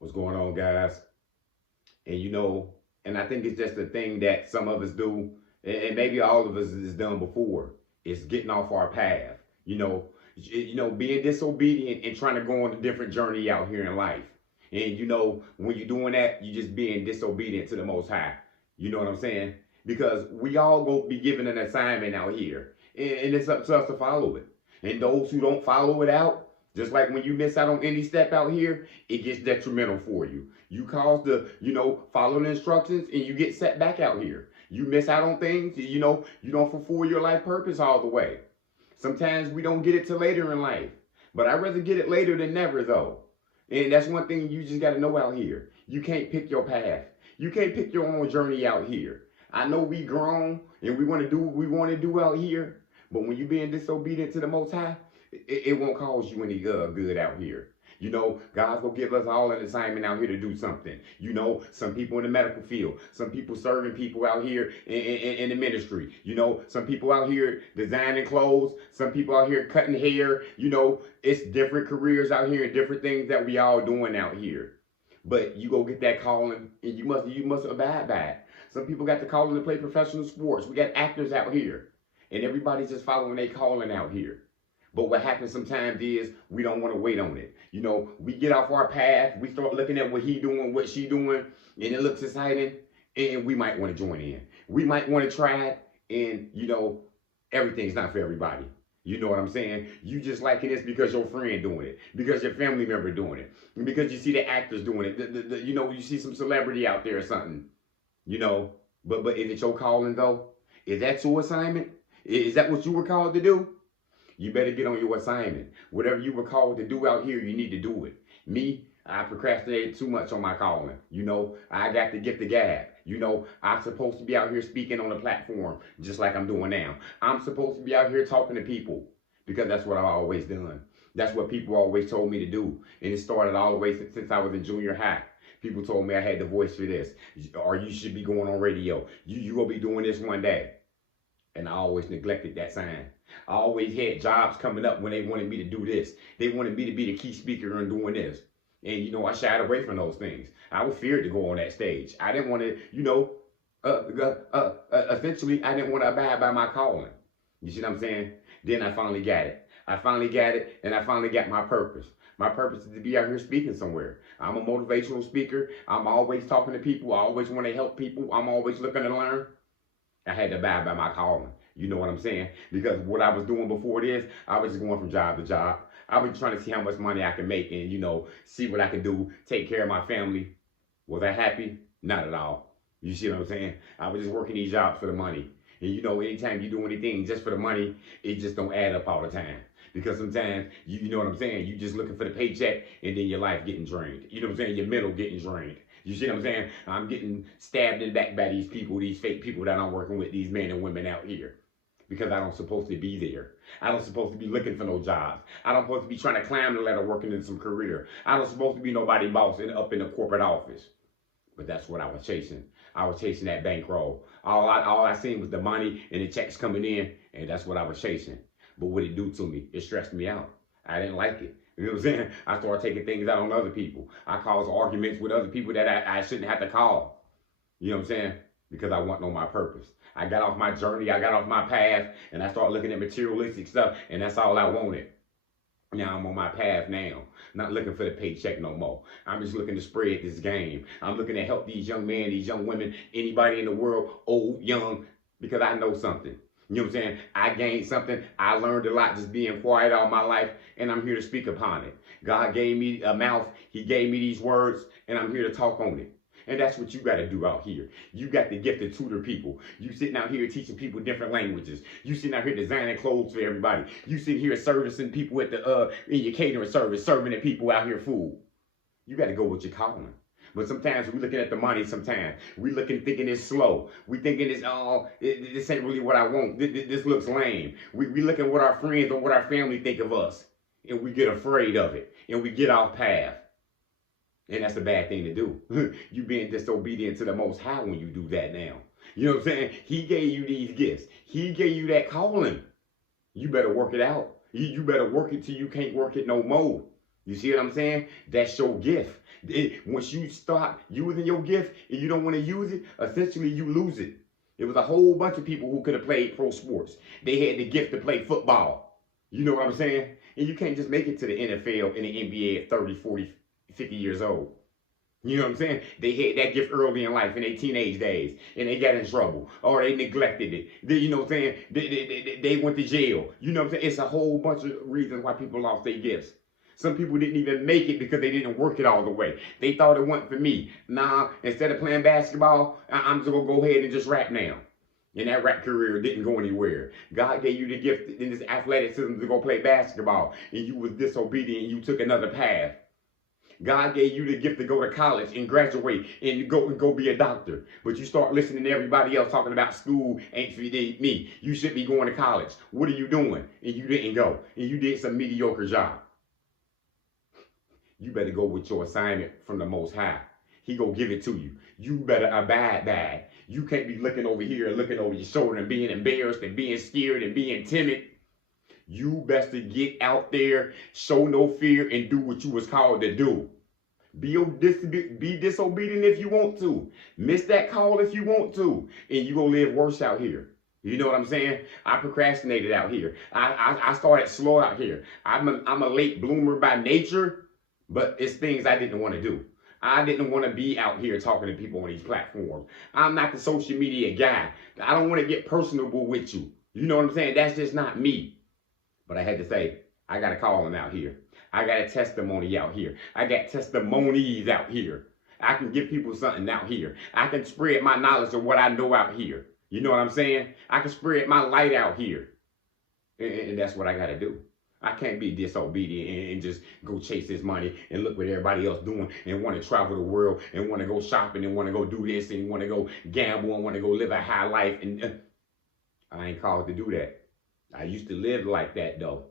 What's going on, guys? And and I think it's just a thing that some of us do, and maybe all of us has done before. It's getting off our path. Being disobedient and trying to go on a different journey out here in life. And when you're doing that, you're just being disobedient to the Most High. You know what I'm saying? Because we all go be given an assignment out here, and it's up to us to follow it. And those who don't follow it out, just like when you miss out on any step out here, it gets detrimental for you. You cause follow the instructions and you get set back out here. You miss out on things, you don't fulfill your life purpose all the way. Sometimes we don't get it till later in life. But I'd rather get it later than never though. And that's one thing you just gotta know out here. You can't pick your path. You can't pick your own journey out here. I know we grown and we want to do what we want to do out here, but when you being disobedient to the Most High, it won't cause you any good out here. God's gonna give us all an assignment out here to do something. Some people in the medical field, some people serving people out here in the ministry. Some people out here designing clothes, some people out here cutting hair. It's different careers out here and different things that we all doing out here. But you go get that calling and you must abide by it. Some people got the calling to play professional sports. We got actors out here. And everybody's just following their calling out here. But what happens sometimes is we don't want to wait on it. We get off our path, we start looking at what he doing, what she doing, and it looks exciting, and we might want to join in. We might want to try it, and everything's not for everybody. You know what I'm saying? You just liking this because your friend doing it, because your family member doing it, because you see the actors doing it. You see some celebrity out there or something. But is it your calling though? Is that your assignment? Is that what you were called to do? You better get on your assignment. Whatever you were called to do out here, you need to do it. Me, I procrastinated too much on my calling. I got to get the gab. I'm supposed to be out here speaking on the platform just like I'm doing now. I'm supposed to be out here talking to people because that's what I've always done. That's what people always told me to do. And it started all the way since I was in junior high. People told me I had the voice for this. Or you should be going on radio. You gonna be doing this one day. And I always neglected that sign. I always had jobs coming up when they wanted me to do this. They wanted me to be the key speaker and doing this. And, I shied away from those things. I was feared to go on that stage. I didn't want to, eventually I didn't want to abide by my calling. You see what I'm saying? Then I finally got it. I finally got it, and I finally got my purpose. My purpose is to be out here speaking somewhere. I'm a motivational speaker. I'm always talking to people. I always want to help people. I'm always looking to learn. I had to abide by my calling. You know what I'm saying? Because what I was doing before this, I was just going from job to job. I was trying to see how much money I could make and, see what I could do, take care of my family. Was I happy? Not at all. You see what I'm saying? I was just working these jobs for the money. And, anytime you do anything just for the money, it just don't add up all the time. Because sometimes, you know what I'm saying? You just looking for the paycheck and then your life getting drained. You know what I'm saying? Your mental getting drained. You see what I'm saying? I'm getting stabbed in the back by these people, these fake people that I'm working with, these men and women out here. Because I don't supposed to be there. I don't supposed to be looking for no jobs. I don't supposed to be trying to climb the ladder working in some career. I don't supposed to be nobody boss up in the corporate office. But that's what I was chasing. I was chasing that bankroll. All I seen was the money and the checks coming in, and that's what I was chasing. But what it do to me? It stressed me out. I didn't like it. You know what I'm saying? I started taking things out on other people. I caused arguments with other people that I shouldn't have to call. You know what I'm saying? Because I wasn't on my purpose. I got off my journey, I got off my path, and I started looking at materialistic stuff, and that's all I wanted. Now I'm on my path now, not looking for the paycheck no more. I'm just looking to spread this game. I'm looking to help these young men, these young women, anybody in the world, old, young, because I know something. You know what I'm saying? I gained something. I learned a lot just being quiet all my life, and I'm here to speak upon it. God gave me a mouth. He gave me these words, and I'm here to talk on it. And that's what you got to do out here. You got the gift to tutor people. You sitting out here teaching people different languages. You sitting out here designing clothes for everybody. You sitting here servicing people at the in your catering service, serving the people out here food. You got to go with your calling. But sometimes we looking at the money. Sometimes we looking thinking it's slow. We thinking it's this ain't really what I want. This looks lame. We looking at what our friends or what our family think of us, and we get afraid of it, and we get off path. And that's a bad thing to do. You being disobedient to the Most High when you do that now. You know what I'm saying? He gave you these gifts. He gave you that calling. You better work it out. You better work it till you can't work it no more. You see what I'm saying? That's your gift. Once you start using your gift and you don't want to use it, essentially you lose it. It was a whole bunch of people who could have played pro sports. They had the gift to play football. You know what I'm saying? And you can't just make it to the NFL and the NBA at 30, 40, 50 years old. You know what I'm saying? They had that gift early in life in their teenage days and they got in trouble or they neglected it. You know what I'm saying? They went to jail. You know what I'm saying? It's a whole bunch of reasons why people lost their gifts. Some people didn't even make it because they didn't work it all the way. They thought it wasn't for me. Nah, instead of playing basketball, I'm just going to go ahead and just rap now. And that rap career didn't go anywhere. God gave you the gift in this athleticism to go play basketball and you was disobedient and you took another path. God gave you the gift to go to college and graduate and go be a doctor. But you start listening to everybody else talking about school ain't for me. You should be going to college. What are you doing? And you didn't go. And you did some mediocre job. You better go with your assignment from the Most High. He gonna give it to you. You better abide by it. You can't be looking over here and looking over your shoulder and being embarrassed and being scared and being timid. You best to get out there, show no fear, and do what you was called to do. Be disobedient if you want to. Miss that call if you want to. And you gonna live worse out here. You know what I'm saying? I procrastinated out here. I started slow out here. I'm a late bloomer by nature, but it's things I didn't want to do. I didn't want to be out here talking to people on these platforms. I'm not the social media guy. I don't want to get personable with you. You know what I'm saying? That's just not me. But I had to say, I got a calling out here. I got a testimony out here. I got testimonies out here. I can give people something out here. I can spread my knowledge of what I know out here. You know what I'm saying? I can spread my light out here. And that's what I got to do. I can't be disobedient and just go chase this money and look what everybody else doing and want to travel the world and want to go shopping and want to go do this and want to go gamble and want to go live a high life. And I ain't called to do that. I used to live like that though,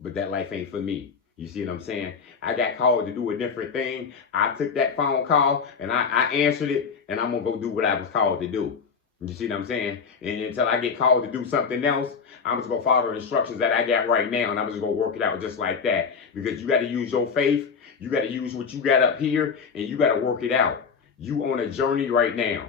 but that life ain't for me. You see what I'm saying? I got called to do a different thing. I took that phone call and I answered it and I'm going to go do what I was called to do. You see what I'm saying? And until I get called to do something else, I'm just going to follow the instructions that I got right now and I'm just going to work it out just like that. Because you got to use your faith. You got to use what you got up here and you got to work it out. You on a journey right now.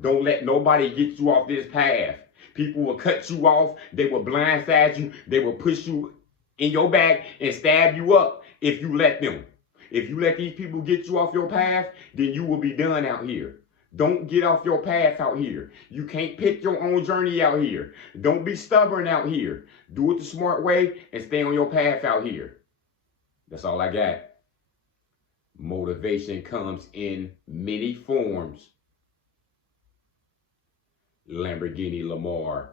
Don't let nobody get you off this path. People will cut you off. They will blindside you. They will push you in your back and stab you up if you let them. If you let these people get you off your path, then you will be done out here. Don't get off your path out here. You can't pick your own journey out here. Don't be stubborn out here. Do it the smart way and stay on your path out here. That's all I got. Motivation comes in many forms. Lamborghini Lamar.